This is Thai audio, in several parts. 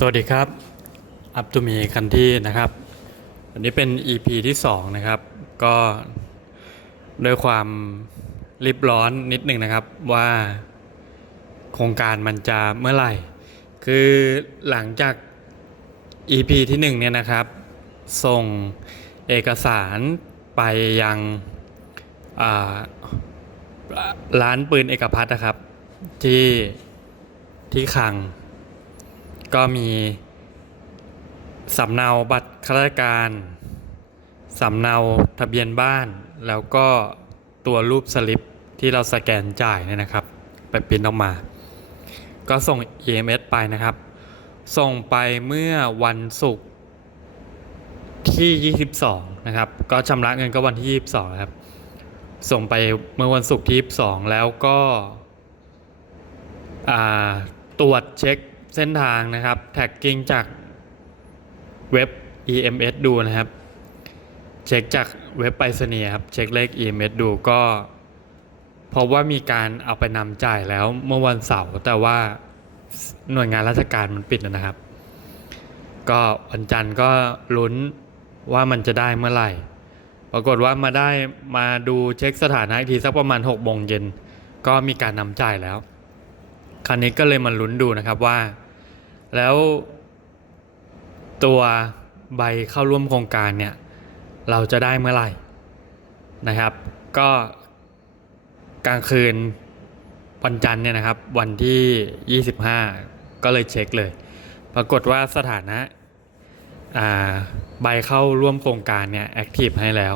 สวัสดีครับ อัพตูมีคันที่นะครับ อันนี้เป็น EP ที่ 2 นะครับ ก็ด้วยความรีบร้อนนิดหนึ่งนะครับว่าโครงการมันจะเมื่อไหร่ คือหลังจาก EP ที่ 1 เนี่ยนะครับ ส่งเอกสารไปยังร้านปืนเอกพัทนะครับที่ที่คัง ก็มีสำเนาบัตรข้าราชการสำเนาทะเบียนบ้าน แล้วก็ตัวรูปสลิปที่เราสแกนจ่ายเนี่ยนะครับ ไปปริ้นออกมา ก็ส่ง EMS ไปนะครับ ส่งไปเมื่อวันศุกร์ที่ 22 นะครับ ก็ชำระเงินก็วันที่ 22 ครับ ส่งไปเมื่อวันศุกร์ที่ 22 แล้วก็ตรวจเช็ค เส้นทางนะครับแท็กกิ้งจากเว็บ EMS ดูนะครับ เช็คจากเว็บไปรษณีย์ครับเช็คเลข EMS ดูก็พบว่ามีการเอาไปนำจ่ายแล้วเมื่อวันเสาร์แต่ว่าหน่วยงานราชการมันปิดนะครับ ก็วันจันทร์ก็ลุ้นว่ามันจะได้เมื่อไหร่ ปรากฏว่ามาได้มาดูเช็คสถานะอีกทีสักประมาณ6โมงเย็นก็มีการนำจ่ายแล้ว คราวนี้ก็เลยมาลุ้นดูนะครับว่า แล้วตัวใบเข้าร่วมโครงการเนี่ย เราจะได้เมื่อไหร่นะครับ ก็กลางคืนวันจันทร์เนี่ยนะครับ วันที่ 25 ก็เลยเช็คเลย ปรากฏว่าสถานะใบเข้าร่วมโครงการเนี่ยแอคทีฟให้แล้ว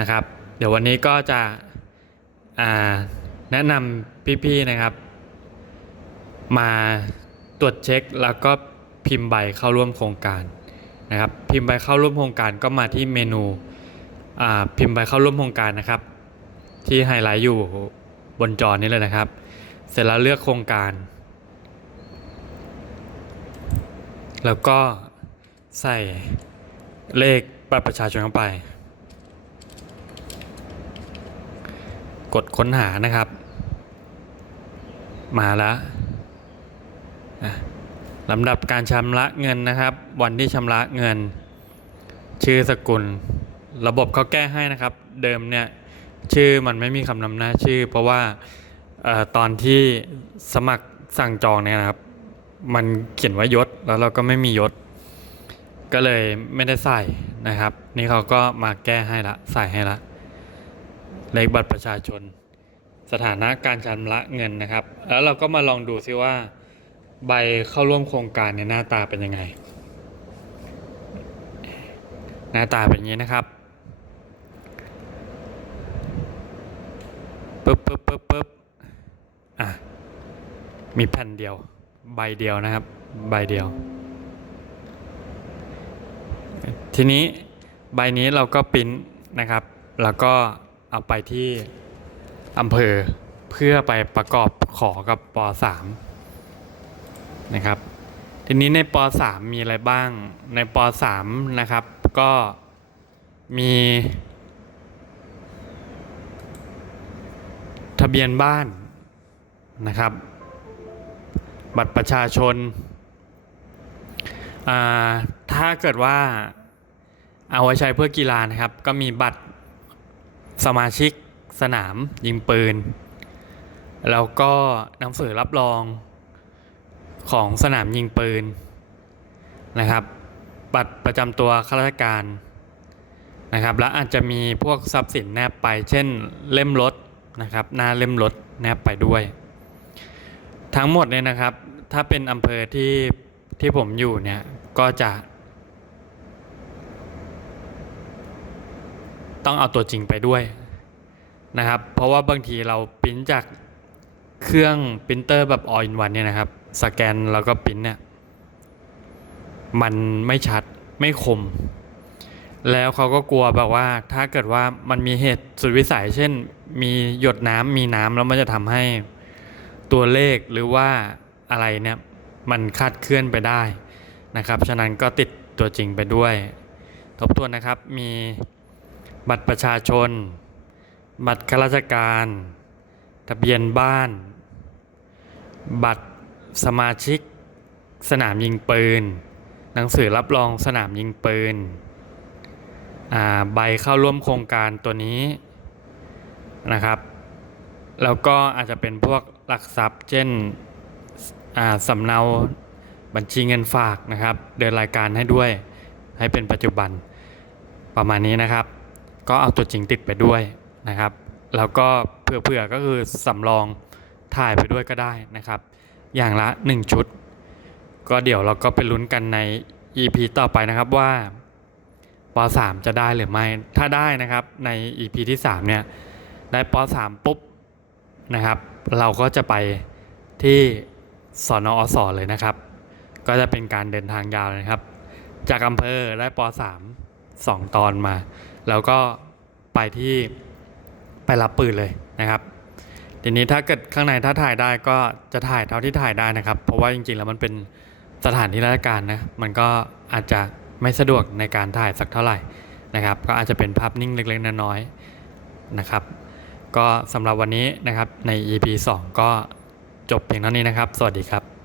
นะครับ เดี๋ยววันนี้ก็จะแนะนำพี่ๆนะครับ มา ตรวจเช็คแล้วก็พิมพ์ใบเข้าร่วมโครงการนะครับ พิมพ์ใบเข้าร่วมโครงการก็มาที่เมนูพิมพ์ใบเข้าร่วมโครงการนะครับ ที่ไฮไลท์อยู่บนจอนี้เลยนะครับ เสร็จแล้วเลือกโครงการ แล้วก็ใส่เลขบัตรประชาชนเข้าไป กดค้นหานะครับ มาแล้ว ลำดับการชำระเงินนะครับ วันที่ชำระเงิน ชื่อสกุล ระบบเขาแก้ให้นะครับ เดิมเนี่ยชื่อมันไม่มีคำนำหน้าชื่อ เพราะว่าออตอนที่สมัครสั่งจองเนี่ยนะครับ มันเขียนว่ายศแล้วเราก็ไม่มียศ ก็เลยไม่ได้ใส่นะครับ นี่เขาก็มาแก้ให้ละใส่ให้ละเลขบัตรประชาชน สถานะการชำระเงินนะครับ แล้วเราก็มาลองดูซิว่า ใบเข้าร่วมโครงการเนี่ยหน้าตาเป็นยังไง หน้าตาเป็นอย่างนี้นะครับปึ๊บปึ๊บปึ๊บปึ๊บอะ มีแผ่นเดียว ใบเดียวนะครับ ใบเดียว ทีนี้ใบนี้เราก็ปริ้นนะครับ แล้วก็เอาไปที่อำเภอเพื่อไปประกอบขอกับป .3 นะครับ ทีนี้ในป .3 มีอะไรบ้าง ในป .3 นะครับ ก็มีทะเบียนบ้านนะครับ บัตรประชาชนาถ้าเกิดว่าเอาไว้ใช้เพื่อกีฬานะครับ ก็มีบัตรสมาชิกสนามยิงปืน แล้วก็หนังสือรับรอง ของสนามยิงปืนนะครับ บัตรประจำตัวข้าราชการนะครับ แล้วอาจจะมีพวกทรัพย์สินแนบไป เช่นเล่มรถนะครับ หน้าเล่มรถแนบไปด้วย ทั้งหมดเนี่ยนะครับ ถ้าเป็นอำเภอที่ที่ผมอยู่เนี่ยก็จะ ต้องเอาตัวจริงไปด้วยนะครับ เพราะว่าบางทีเราปริ้นจากเครื่องปรินเตอร์แบบออินวันเนี่ยนะครับ สแกนแล้วก็ปิ้นเนี่ยมันไม่ชัดไม่คม แล้วเขาก็กลัวแบบว่าถ้าเกิดว่ามันมีเหตุสุดวิสัย เช่น มีหยดน้ำมีน้ำแล้วมันจะทำให้ตัวเลขหรือว่าอะไรเนี่ยมันคลาดเคลื่อนไปได้นะครับ ฉะนั้นก็ติดตัวจริงไปด้วย ทบทวนนะครับมีบัตรประชาชน บัตรข้าราชการ ทะเบียนบ้าน บัตร สมาชิก สนามยิงปืน หนังสือรับรองสนามยิงปืน ใบเข้าร่วมโครงการตัวนี้นะครับ แล้วก็อาจจะเป็นพวกหลักทรัพย์ เช่นสำเนาบัญชีเงินฝากนะครับ เดินรายการให้ด้วยให้เป็นปัจจุบันประมาณนี้นะครับ ก็เอาตัวจริงติดไปด้วยนะครับ แล้วก็เผื่อๆก็คือสำรองถ่ายไปด้วยก็ได้นะครับ อย่างละ 1 ชุด ก็เดี๋ยวเราก็ไปลุ้นกันใน EP ต่อไปนะครับว่าป .3 จะได้หรือไม่ ถ้าได้นะครับใน EP ที่ 3 เนี่ย ได้ป .3 ปุ๊บนะครับ เราก็จะไปที่สอนอสเลยนะครับ ก็จะเป็นการเดินทางยาวนะครับ จากอำเภอได้ป .3 สองตอนมา แล้วก็ไปที่ไปรับปืนเลยนะครับ ทีนี้ถ้าเกิดข้างในถ้าถ่ายได้ก็จะถ่ายเท่าที่ถ่ายได้นะครับ เพราะว่าจริงๆ แล้วมันเป็นสถานที่ราชการนะมันก็อาจจะไม่สะดวกในการถ่ายสักเท่าไหร่นะครับ ก็อาจจะเป็นภาพนิ่งเล็กๆน้อยๆนะครับ ก็สำหรับวันนี้นะครับใน EP 2 ก็จบเพียงเท่านี้นะครับ สวัสดีครับ